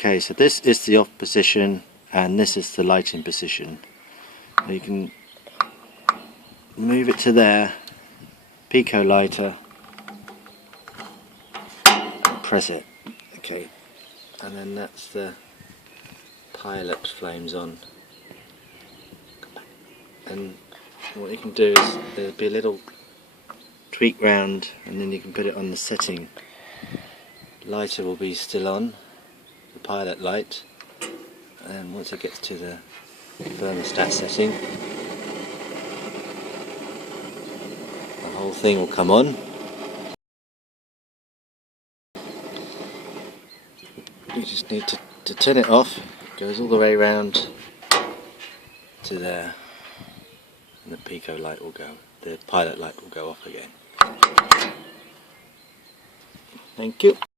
Okay, so this is the off position and this is the lighting position. You can move it to there, pico lighter, and press it. Okay, and then that's the pilot flames on. And what you can do is there'll be a little tweak round and then you can put it on the setting. Lighter will be still on, the pilot light, and once it gets to the thermostat setting the whole thing will come on. You just need to turn it off. It goes all the way around to there and the pico light will go, the pilot light will go off again. Thank you.